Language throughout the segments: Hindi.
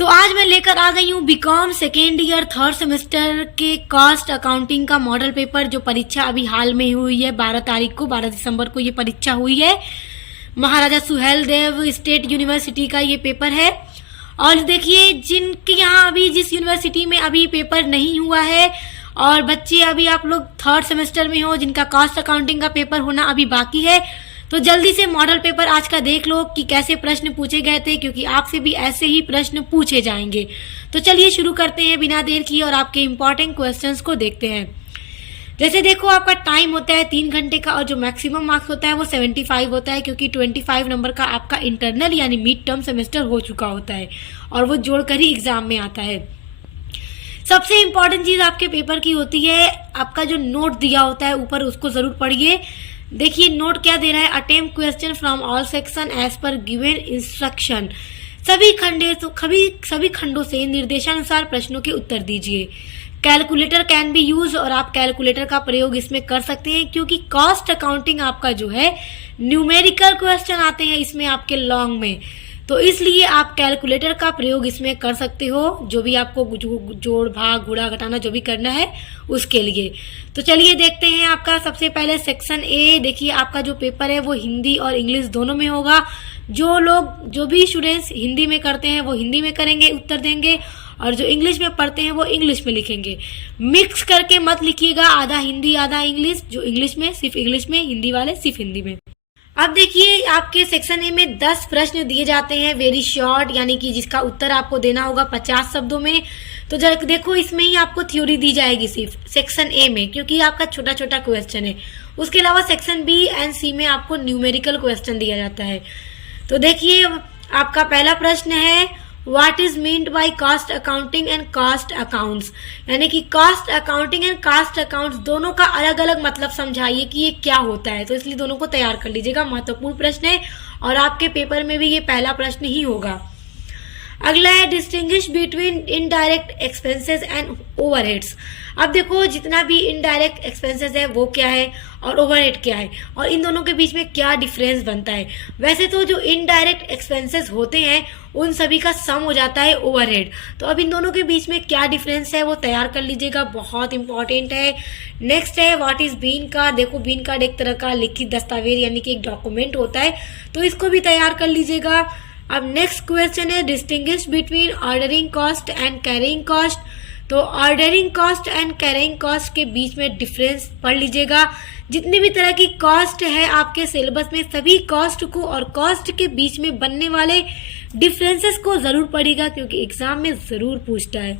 तो आज मैं लेकर आ गई हूँ BCom second year third semester के कॉस्ट अकाउंटिंग का मॉडल पेपर, जो परीक्षा अभी हाल में हुई है 12 तारीख को, 12 दिसंबर को ये परीक्षा हुई है। महाराजा सुहेल देव स्टेट यूनिवर्सिटी का ये पेपर है। और देखिए, जिनके यहाँ अभी जिस यूनिवर्सिटी में अभी पेपर नहीं हुआ है और बच्चे अभी आप लोग थर्ड सेमेस्टर में हो, जिनका कॉस्ट अकाउंटिंग का पेपर होना अभी बाकी है, तो जल्दी से मॉडल पेपर आज का देख लो कि कैसे प्रश्न पूछे गए थे, क्योंकि आपसे भी ऐसे ही प्रश्न पूछे जाएंगे। तो चलिए शुरू करते हैं बिना देर किए और आपके इम्पोर्टेंट क्वेश्चंस को देखते हैं। जैसे देखो, आपका टाइम होता है 3 घंटे का और जो मैक्सिमम मार्क्स होता है वो 75 होता है, क्योंकि 25 नंबर का आपका इंटरनल यानी मिड टर्म सेमेस्टर हो चुका होता है और वो जोड़कर ही एग्जाम में आता है। सबसे इम्पोर्टेंट चीज आपके पेपर की होती है आपका जो नोट दिया होता है ऊपर, उसको जरूर पढ़िए। देखिए नोट क्या दे रहा है, attempt question from all section as per given instruction. सभी खंडों से निर्देशानुसार प्रश्नों के उत्तर दीजिए। कैलकुलेटर कैन बी यूज, और आप कैलकुलेटर का प्रयोग इसमें कर सकते हैं, क्योंकि कॉस्ट अकाउंटिंग आपका जो है न्यूमेरिकल क्वेश्चन आते हैं इसमें आपके लॉन्ग में, तो इसलिए आप कैलकुलेटर का प्रयोग इसमें कर सकते हो, जो भी आपको जोड़ भाग गुणा घटाना जो भी करना है उसके लिए। तो चलिए देखते हैं आपका सबसे पहले सेक्शन ए। देखिए आपका जो पेपर है वो हिंदी और इंग्लिश दोनों में होगा। जो भी स्टूडेंट्स हिंदी में करते हैं वो हिंदी में करेंगे, उत्तर देंगे, और जो इंग्लिश में पढ़ते हैं वो इंग्लिश में लिखेंगे। मिक्स करके मत लिखिएगा, आधा हिंदी आधा इंग्लिश, जो इंग्लिश में सिर्फ इंग्लिश में, हिंदी वाले सिर्फ हिंदी में। अब देखिए आपके सेक्शन ए में 10 प्रश्न दिए जाते हैं, वेरी शॉर्ट, यानी कि जिसका उत्तर आपको देना होगा 50 शब्दों में। तो देखो इसमें ही आपको थ्योरी दी जाएगी सिर्फ सेक्शन ए में, क्योंकि आपका छोटा छोटा क्वेश्चन है। उसके अलावा सेक्शन बी एंड सी में आपको न्यूमेरिकल क्वेश्चन दिया जाता है। तो देखिए आपका पहला प्रश्न है, what is meant by cost accounting and cost accounts, यानी कि cost accounting and cost accounts दोनों का अलग अलग मतलब समझाइए कि ये क्या होता है। तो इसलिए दोनों को तैयार कर लीजिएगा, महत्वपूर्ण प्रश्न है और आपके पेपर में भी ये पहला प्रश्न ही होगा। अगला है, distinguish between indirect expenses and overheads. अब देखो जितना भी इनडायरेक्ट एक्सपेंसेस है वो क्या है और ओवरहेड क्या है, और इन दोनों के बीच में क्या डिफरेंस बनता है। वैसे तो जो इनडायरेक्ट एक्सपेंसेस होते हैं उन सभी का सम हो जाता है ओवरहेड। तो अब इन दोनों के बीच में क्या डिफरेंस है वो तैयार कर लीजिएगा, बहुत इंपॉर्टेंट है। नेक्स्ट है, व्हाट इज बीन कार्ड। देखो बीन कार्ड एक तरह का लिखित दस्तावेज यानी कि एक डॉक्यूमेंट होता है, तो इसको भी तैयार कर लीजिएगा। अब नेक्स्ट क्वेश्चन है, distinguish between ordering cost and carrying cost. तो ordering cost and carrying cost के बीच में डिफरेंस पढ़ लीजिएगा। जितनी भी तरह की कॉस्ट है आपके सिलेबस में, सभी कॉस्ट को और कॉस्ट के बीच में बनने वाले डिफरेंसेस को जरूर पढ़िएगा, क्योंकि एग्जाम में जरूर पूछता है।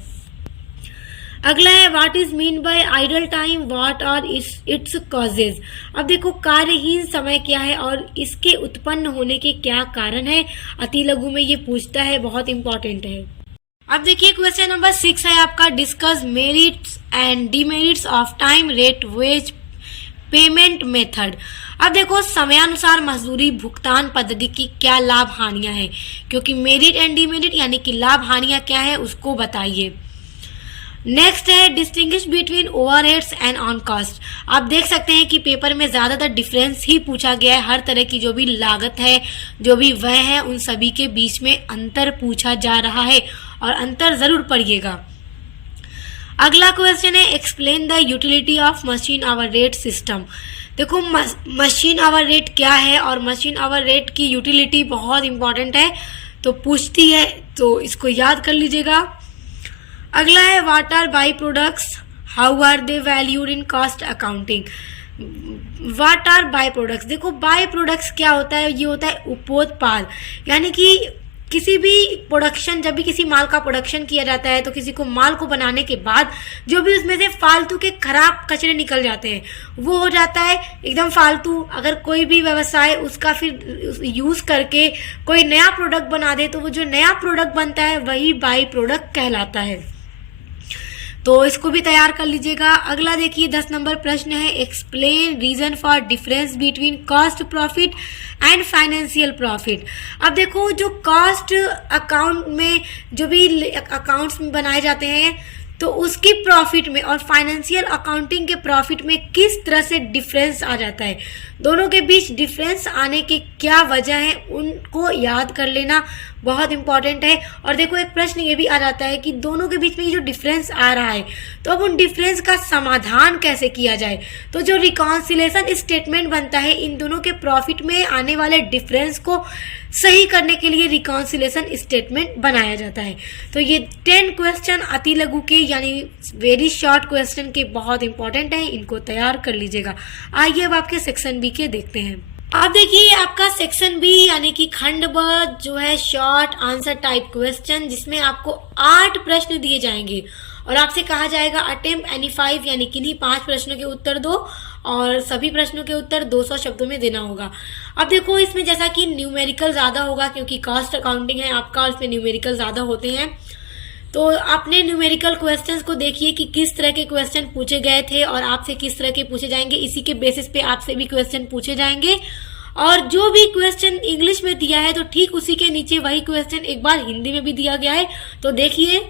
अगला है, what is mean by idle time, what are its causes. अब देखो कार्यहीन समय क्या है और इसके उत्पन्न होने के क्या कारण है, अति लघु में ये पूछता है, बहुत इंपॉर्टेंट है। अब देखिए क्वेश्चन नंबर 6 है आपका, discuss merits and demerits of time rate wage payment method. अब देखो समयानुसार मजदूरी भुगतान पद्धति की क्या लाभ हानियां हैं, क्योंकि मेरिट एंड डिमेरिट यानी कि लाभ हानियां क्या है उसको बताइए। नेक्स्ट है, distinguish between overheads and on cost. आप देख सकते हैं कि पेपर में ज्यादातर डिफरेंस ही पूछा गया है, हर तरह की जो भी लागत है, जो भी व्यय है, उन सभी के बीच में अंतर पूछा जा रहा है और अंतर जरूर पढ़िएगा। अगला क्वेश्चन है, explain the utility of machine hour rate system. देखो मशीन आवर रेट क्या है और मशीन आवर रेट की यूटिलिटी बहुत इंपॉर्टेंट है, तो पूछती है, तो इसको याद कर लीजिएगा। अगला है, what are by products, how are they valued in cost accounting. What are by products, देखो बाई प्रोडक्ट्स क्या होता है, ये होता है उपोत्पाद, यानी कि किसी भी प्रोडक्शन, जब भी किसी माल का प्रोडक्शन किया जाता है तो किसी को माल को बनाने के बाद जो भी उसमें से फालतू के खराब कचरे निकल जाते हैं वो हो जाता है एकदम फालतू। अगर कोई भी व्यवसाय उसका फिर यूज करके कोई नया प्रोडक्ट बना दे तो वो जो नया प्रोडक्ट बनता है वही बाई प्रोडक्ट कहलाता है, तो इसको भी तैयार कर लीजिएगा। अगला देखिए 10 नंबर प्रश्न है, explain reason for difference between cost profit and financial profit. अब देखो जो कॉस्ट अकाउंट में जो भी अकाउंट्स बनाए जाते हैं तो उसकी प्रॉफिट में और फाइनेंशियल अकाउंटिंग के प्रॉफिट में किस तरह से डिफरेंस आ जाता है, दोनों के बीच डिफरेंस आने की क्या वजह है उनको याद कर लेना, बहुत इंपॉर्टेंट है। और देखो एक प्रश्न ये भी आ जाता है कि दोनों के बीच में ये जो डिफरेंस आ रहा है, तो अब उन डिफरेंस का समाधान कैसे किया जाए। तो जो रिकॉन्सिलेशन स्टेटमेंट बनता है, इन दोनों के प्रॉफिट में आने वाले डिफरेंस को सही करने के लिए रिकॉन्सिलेशन स्टेटमेंट बनाया जाता है। तो ये 10 क्वेश्चन अति लघु के यानी वेरी शॉर्ट क्वेश्चन के बहुत इंपॉर्टेंट है, इनको तैयार कर लीजिएगा। आइए अब आपके सेक्शन बी के देखते हैं। आप देखिए आपका सेक्शन बी यानी कि खंड ब जो है शॉर्ट आंसर टाइप क्वेश्चन, जिसमें आपको 8 प्रश्न दिए जाएंगे और आपसे कहा जाएगा अटेम्प्ट एनी 5 यानी किन्हीं 5 प्रश्नों के उत्तर दो और सभी प्रश्नों के उत्तर 200 शब्दों में देना होगा। अब देखो इसमें जैसा कि न्यूमेरिकल ज़्यादा होगा क्योंकि कॉस्ट अकाउंटिंग है आपका और इसमें न्यूमेरिकल ज़्यादा होते हैं। तो आपने न्यूमेरिकल क्वेश्चंस को देखिए कि किस तरह के क्वेश्चन पूछे गए थे और आपसे किस तरह के पूछे जाएंगे, इसी के बेसिस पे आपसे भी क्वेश्चन पूछे जाएंगे। और जो भी क्वेश्चन इंग्लिश में दिया है तो ठीक उसी के नीचे वही क्वेश्चन एक बार हिंदी में भी दिया गया है, तो देखिए।